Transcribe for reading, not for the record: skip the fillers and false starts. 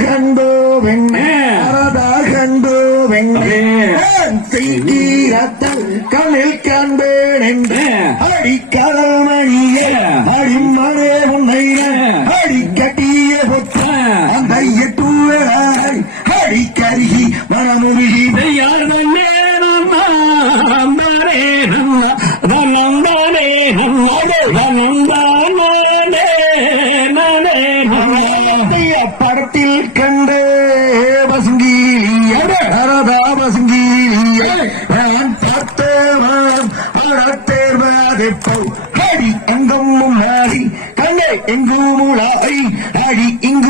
கண்டோ வெண்ணே கண்டோ வெண்ணே கண்ணில் காண்பேன் என்று அடிக்கடல் மணியே அடிமனே உன்னை அடிக்கட்டிய பொத்த அந்த எட்டுவராய் அடிக்கருகி மனமுருகி யார் தானே தனம் தானே தனம் தானே படத்தில் கண்ட பசுங்கீலியா பசுங்கீலியா நான் பார்த்தேர்வாதெப்போ அடி அங்கும் முன்னாடி கண்ணே எங்கும் முழாய் அடி இங்கு